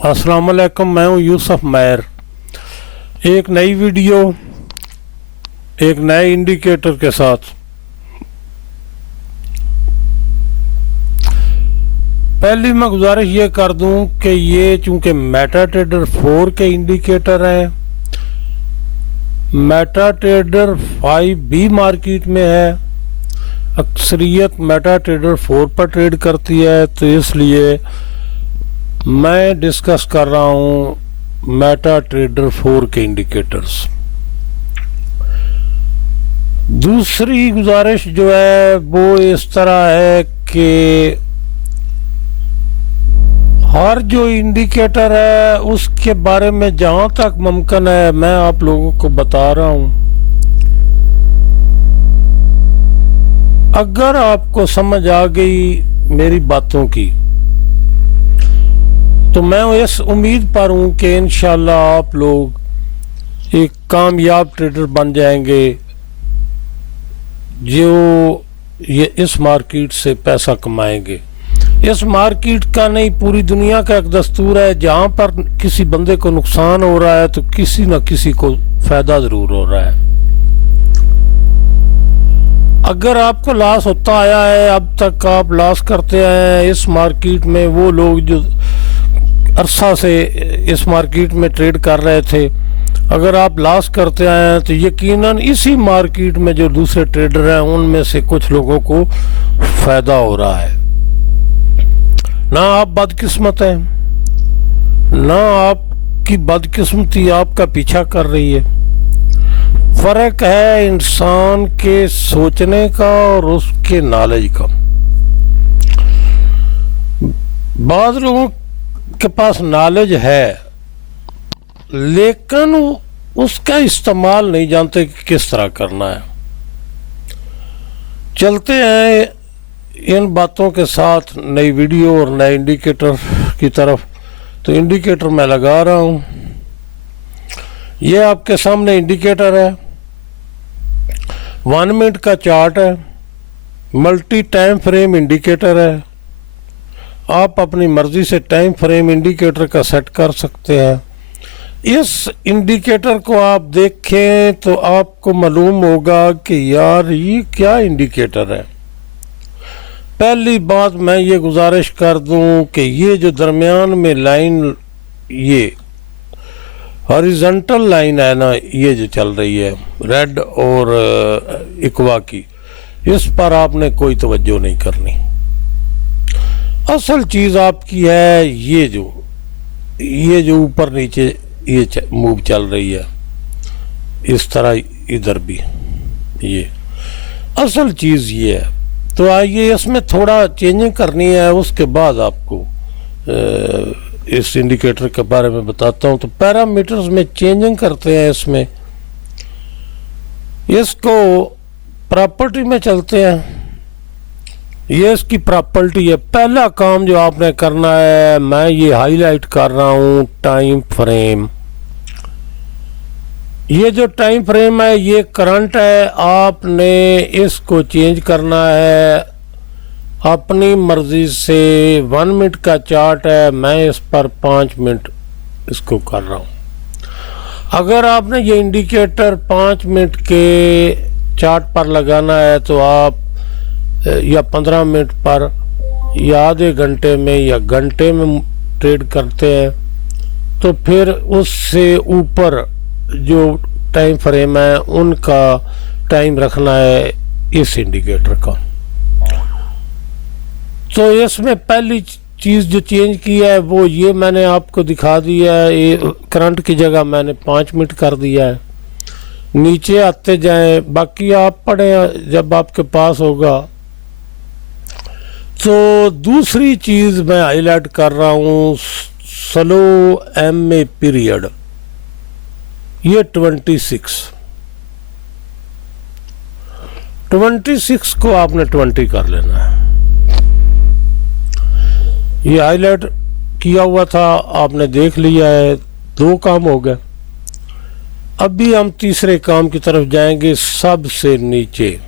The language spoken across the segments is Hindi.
अस्सलाम वालेकुम, मैं हूँ यूसुफ मैर। एक नई वीडियो एक नए इंडिकेटर के साथ। पहली मैं गुजारिश ये कर दूं कि ये चूंकि मेटाट्रेडर 4 के इंडिकेटर हैं, मेटाट्रेडर 5 भी मार्केट में है, अक्सरियत मेटाट्रेडर 4 पर ट्रेड करती है, तो इसलिए मैं डिस्कस कर रहा हूँ मेटाट्रेडर 4 के इंडिकेटर्स। दूसरी गुजारिश जो है वो इस तरह है कि हर जो इंडिकेटर है उसके बारे में जहां तक मुमकिन है मैं आप लोगों को बता रहा हूं। अगर आपको समझ आ गई मेरी बातों की तो मैं इस उम्मीद पर हूं कि इंशाल्लाह आप लोग एक कामयाब ट्रेडर बन जाएंगे जो ये इस मार्केट से पैसा कमाएंगे। इस मार्केट का नहीं, पूरी दुनिया का एक दस्तूर है, जहां पर किसी बंदे को नुकसान हो रहा है तो किसी न किसी को फायदा जरूर हो रहा है। अगर आपको लॉस होता आया है, अब तक आप लॉस करते आए हैं इस मार्केट में, वो लोग जो अरसा से इस मार्केट में ट्रेड कर रहे थे, अगर आप लॉस करते आए हैं तो यकीनन इसी मार्केट में जो दूसरे ट्रेडर हैं उनमें से कुछ लोगों को फायदा हो रहा है। ना आप बदकिस्मत हैं, ना आपकी बदकिस्मती आपका पीछा कर रही है। फर्क है इंसान के सोचने का और उसके नॉलेज का। बाद लोगों के पास नॉलेज है लेकिन उसका इस्तेमाल नहीं जानते कि किस तरह करना है। चलते हैं इन बातों के साथ नई वीडियो और नए इंडिकेटर की तरफ। तो इंडिकेटर मैं लगा रहा हूं, ये आपके सामने इंडिकेटर है, 1 मिनट का चार्ट है, मल्टी टाइम फ्रेम इंडिकेटर है। आप अपनी मर्जी से टाइम फ्रेम इंडिकेटर का सेट कर सकते हैं। इस इंडिकेटर को आप देखें तो आपको मालूम होगा कि यार ये क्या इंडिकेटर है। पहली बात मैं ये गुजारिश कर दूं कि ये जो दरमियान में लाइन, ये हॉरिजॉन्टल लाइन है ना, ये जो चल रही है रेड और इक्वा की, इस पर आपने कोई तवज्जो नहीं करनी। असल चीज आपकी है ये जो ऊपर नीचे ये मूव चल रही है, इस तरह इधर भी, ये असल चीज ये है। तो आइए इसमें थोड़ा चेंजिंग करनी है, उसके बाद आपको इस इंडिकेटर के बारे में बताता हूं। तो पैरामीटर्स में चेंजिंग करते हैं, इसमें इसको प्रॉपर्टी में चलते हैं। ये इसकी प्रॉपर्टी है। पहला काम जो आपने करना है, मैं ये हाईलाइट कर रहा हूं, टाइम फ्रेम। ये जो टाइम फ्रेम है ये करंट है, आपने इसको चेंज करना है अपनी मर्जी से। 1 मिनट का चार्ट है, मैं इस पर 5 मिनट इसको कर रहा हूं। अगर आपने ये इंडिकेटर 5 मिनट के चार्ट पर लगाना है तो आप या 15 मिनट पर या आधे घंटे में या घंटे में ट्रेड करते हैं, तो फिर उससे ऊपर जो टाइम फ्रेम है उनका टाइम रखना है इस इंडिकेटर का। तो इसमें पहली चीज जो चेंज की है वो ये मैंने आपको दिखा दिया है। ये करंट की जगह मैंने 5 मिनट कर दिया है। नीचे आते जाएं, बाकी आप पढ़े जब आपके पास होगा। तो दूसरी चीज मैं हाईलाइट कर रहा हूं, स्लो MA पीरियड, ये 26 को आपने 20 कर लेना है। ये हाईलाइट किया हुआ था, आपने देख लिया है। 2 काम हो गए। अभी हम तीसरे काम की तरफ जाएंगे, सबसे नीचे।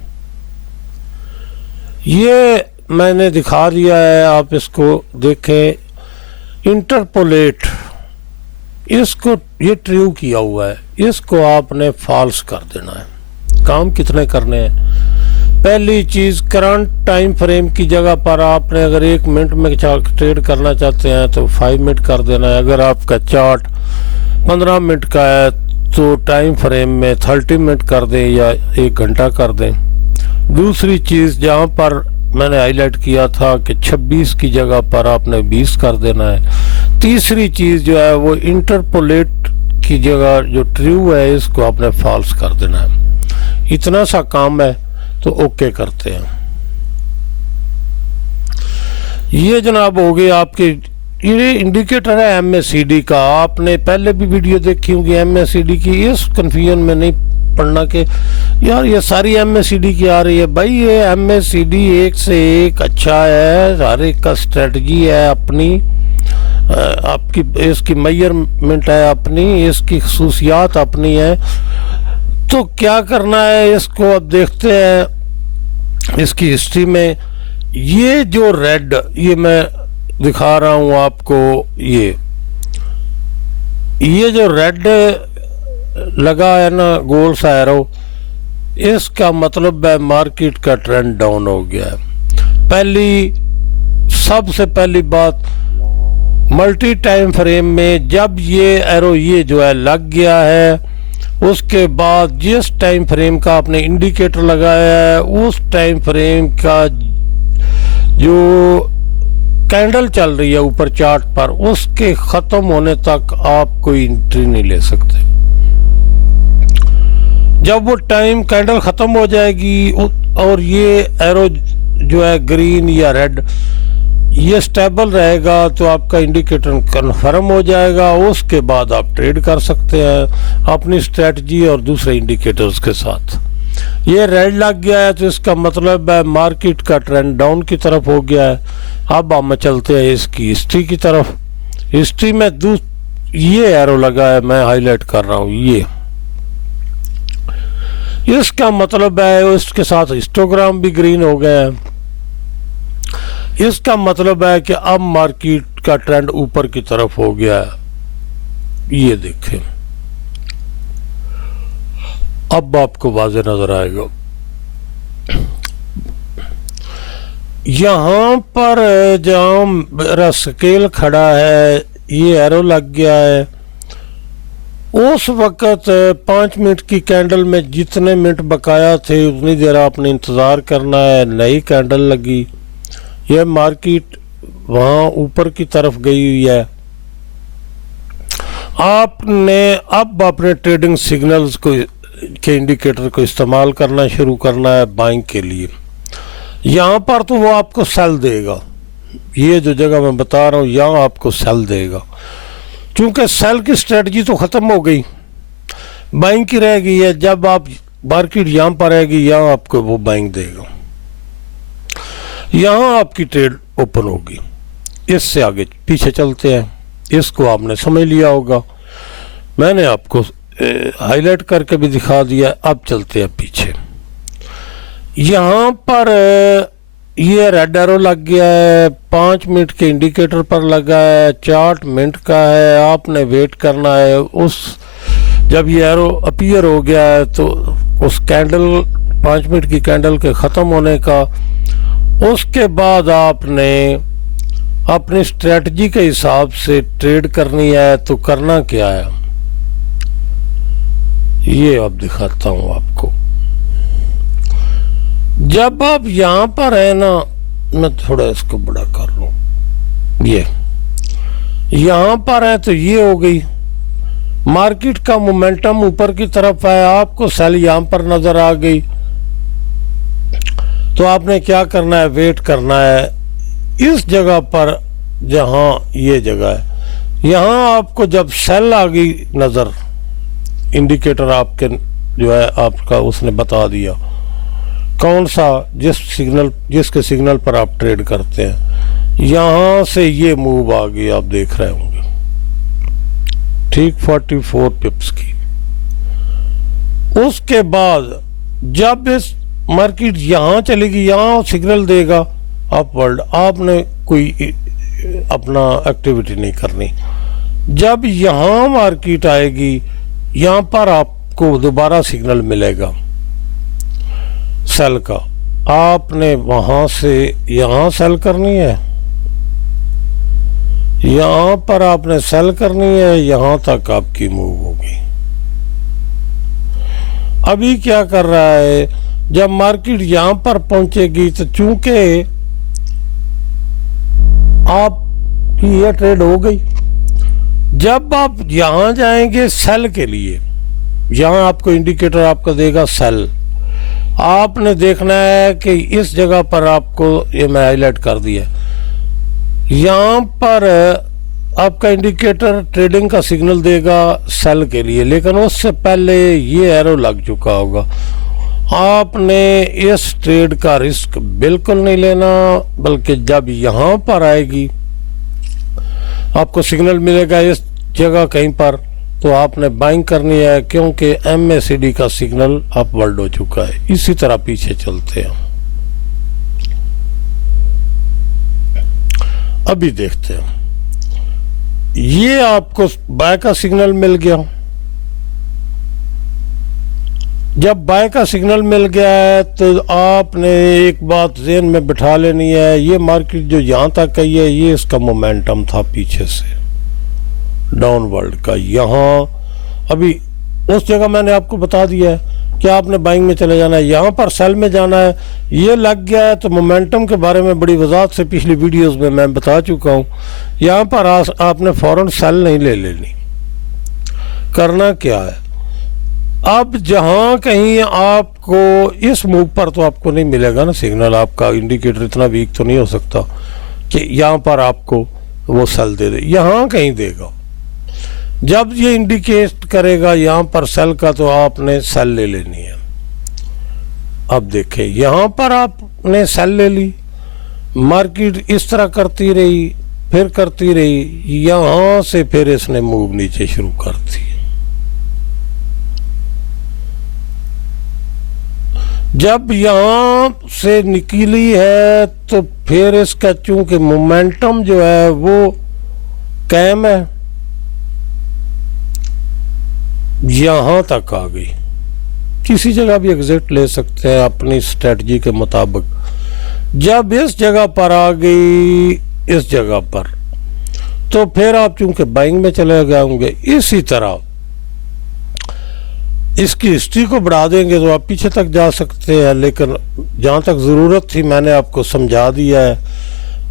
ये मैंने दिखा दिया है, आप इसको देखें। इंटरपोलेट, इसको ये ट्रू किया हुआ है, इसको आपने फॉल्स कर देना है। काम कितने करने हैं? पहली चीज, करंट टाइम फ्रेम की जगह पर आपने अगर 1 मिनट में ट्रेड करना चाहते हैं तो 5 मिनट कर देना है। अगर आपका चार्ट 15 मिनट का है तो टाइम फ्रेम में 30 मिनट कर दें या 1 घंटा कर दें। दूसरी चीज, जहां पर मैंने हाईलाइट किया था कि 26 की जगह पर आपने 20 कर देना है। तीसरी चीज जो है वो इंटरपोलेट की जगह जो ट्रू है इसको आपने फॉल्स कर देना है। इतना सा काम है तो ओके करते हैं। ये जनाब हो गए आपके, ये इंडिकेटर है MACD का। आपने पहले भी वीडियो देखी होगी MACD की। इस कंफ्यूजन में नहीं पढ़ना कि यार ये सारी MACD की आ रही है। भाई ये MACD एक से एक अच्छा है, हर एक का स्ट्रेटजी है अपनी, आपकी इसकी मेजरमेंट है अपनी, इसकी खसूसियात अपनी है। तो क्या करना है इसको अब देखते हैं इसकी हिस्ट्री में। ये जो रेड, ये मैं दिखा रहा हूं आपको, ये जो रेड लगा है ना गोल सा एरो, इसका मतलब है मार्केट का ट्रेंड डाउन हो गया है। सबसे पहली बात, मल्टी टाइम फ्रेम में जब ये एरो ये जो है लग गया है, उसके बाद जिस टाइम फ्रेम का आपने इंडिकेटर लगाया है उस टाइम फ्रेम का जो कैंडल चल रही है ऊपर चार्ट पर, उसके खत्म होने तक आप कोई एंट्री नहीं ले सकते। जब वो टाइम कैंडल खत्म हो जाएगी और ये एरो जो है ग्रीन या रेड ये स्टेबल रहेगा तो आपका इंडिकेटर कंफर्म हो जाएगा। उसके बाद आप ट्रेड कर सकते हैं अपनी स्ट्रेटजी और दूसरे इंडिकेटर्स के साथ। ये रेड लग गया है तो इसका मतलब है मार्केट का ट्रेंड डाउन की तरफ हो गया है। अब हम चलते हैं इसकी हिस्ट्री की तरफ। हिस्ट्री में ये एरो लगा है, मैं हाईलाइट कर रहा हूं, ये इसका मतलब है इसके साथ हिस्टोग्राम भी ग्रीन हो गया है। इसका मतलब है कि अब मार्केट का ट्रेंड ऊपर की तरफ हो गया है। ये देखें, अब आपको वाज़ेह नजर आएगा। यहां पर जहां मेरा स्केल खड़ा है ये एरो लग गया है। उस वक्त 5 मिनट की कैंडल में जितने मिनट बकाया थे उतनी देर आपने इंतजार करना है। नई कैंडल लगी, यह मार्केट वहां ऊपर की तरफ गई हुई है। आपने अब अपने ट्रेडिंग सिग्नल्स को के इंडिकेटर को इस्तेमाल करना शुरू करना है बाइंग के लिए। यहां पर तो वो आपको सेल देगा, ये जो जगह मैं बता रहा हूं यहां आपको सेल देगा, क्योंकि सेल की स्ट्रेटजी तो खत्म हो गई, बाइंग की रह गई है। जब आप मार्केट यहां पर आएगी यहां आपको वो बाइंग देगा, यहां आपकी ट्रेड ओपन होगी। इससे आगे पीछे चलते हैं, इसको आपने समझ लिया होगा, मैंने आपको हाईलाइट करके भी दिखा दिया। अब चलते हैं पीछे। यहां पर ये रेड एरो लग गया है, 5 मिनट के इंडिकेटर पर लगा है, चार्ट मिनट का है। आपने वेट करना है, उस जब ये एरो अपीयर हो गया है तो उस कैंडल 5 मिनट की कैंडल के ख़त्म होने का, उसके बाद आपने अपनी स्ट्रेटजी के हिसाब से ट्रेड करनी है। तो करना क्या है ये अब दिखाता हूं आपको। जब आप यहां पर है ना, मैं थोड़ा इसको बड़ा कर लूं, ये यहां पर है तो ये हो गई मार्केट का मोमेंटम ऊपर की तरफ है, आपको सेल यहां पर नजर आ गई। तो आपने क्या करना है, वेट करना है इस जगह पर जहां ये जगह है। यहां आपको जब सेल आ गई नजर, इंडिकेटर आपके जो है आपका उसने बता दिया कौन सा जिसके सिग्नल पर आप ट्रेड करते हैं। यहां से ये मूव आ गई, आप देख रहे होंगे ठीक 44 पिप्स की। उसके बाद जब इस मार्केट यहां चलेगी, यहां सिग्नल देगा अपवर्ड, आपने कोई अपना एक्टिविटी नहीं करनी। जब यहाँ मार्केट आएगी, यहाँ पर आपको दोबारा सिग्नल मिलेगा सेल का, आपने वहां से यहाँ सेल करनी है, यहाँ पर आपने सेल करनी है, यहाँ तक आपकी मूव होगी। अभी क्या कर रहा है, जब मार्केट यहाँ पर पहुंचेगी तो चूंकि आपकी ये ट्रेड हो गई, जब आप यहां जाएंगे सेल के लिए, यहां आपको इंडिकेटर आपका देगा सेल, आपने देखना है कि इस जगह पर आपको, ये मैं हाईलाइट कर दिया, यहां पर आपका इंडिकेटर ट्रेडिंग का सिग्नल देगा सेल के लिए, लेकिन उससे पहले ये एरो लग चुका होगा। आपने इस ट्रेड का रिस्क बिल्कुल नहीं लेना, बल्कि जब यहां पर आएगी आपको सिग्नल मिलेगा इस जगह कहीं पर, तो आपने बाइंग करनी है, क्योंकि MACD का सिग्नल अपवर्ड हो चुका है। इसी तरह पीछे चलते हैं, अभी देखते हैं। ये आपको बाय का सिग्नल मिल गया। जब बाय का सिग्नल मिल गया है तो आपने एक बात ज़हन में बिठा लेनी है, ये मार्केट जो यहां तक आई है, ये इसका मोमेंटम था पीछे से डाउनवर्ड का। यहाँ अभी उस जगह मैंने आपको बता दिया है कि आपने बाइंग में चले जाना है, यहाँ पर सेल में जाना है। ये लग गया है तो मोमेंटम के बारे में बड़ी वजाहत से पिछली वीडियोस में मैं बता चुका हूँ। यहाँ पर आपने फौरन सेल नहीं ले लेनी। करना क्या है, अब जहाँ कहीं आपको इस मूव पर तो आपको नहीं मिलेगा ना सिग्नल, आपका इंडिकेटर इतना वीक तो नहीं हो सकता कि यहाँ पर आपको वो सेल दे दे, यहाँ कहीं देगा। जब ये इंडिकेट करेगा यहाँ पर सेल का, तो आपने सेल ले लेनी है। अब देखें, यहाँ पर आपने सेल ले ली, मार्केट इस तरह करती रही, फिर करती रही, यहाँ से फिर इसने मूव नीचे शुरू कर दी। जब यहाँ से निकली है तो फिर इसका चूंकि मोमेंटम जो है वो कायम है, यहां तक आ गई। किसी जगह भी एग्जिट ले सकते हैं अपनी स्ट्रेटजी के मुताबिक। जब इस जगह पर आ गई, इस जगह पर, तो फिर आप चूंकि बाइंग में चले गए होंगे। इसी तरह इसकी हिस्ट्री को बढ़ा देंगे तो आप पीछे तक जा सकते हैं, लेकिन जहां तक जरूरत थी मैंने आपको समझा दिया है।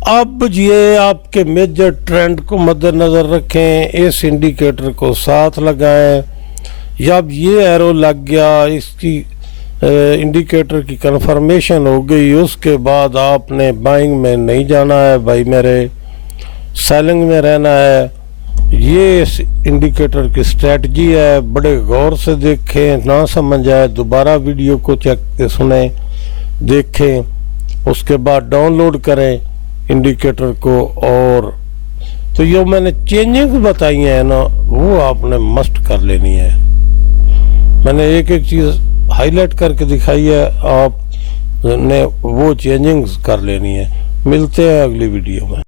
अब ये आपके मेजर ट्रेंड को मद्देनजर रखें, इस इंडिकेटर को साथ लगाएं। जब ये एरो लग गया, इसकी इंडिकेटर की कंफर्मेशन हो गई, उसके बाद आपने बाइंग में नहीं जाना है भाई मेरे, सेलिंग में रहना है। ये इंडिकेटर की स्ट्रेटजी है, बड़े गौर से देखें, ना समझ आए दोबारा वीडियो को चेक सुने, देखें, उसके बाद डाउनलोड करें इंडिकेटर को। और तो ये मैंने चेंजिंग बताई है ना, वो आपने मस्ट कर लेनी है। मैंने एक एक चीज़ हाईलाइट करके दिखाई है, आपने वो चेंजिंग्स कर लेनी है। मिलते हैं अगली वीडियो में।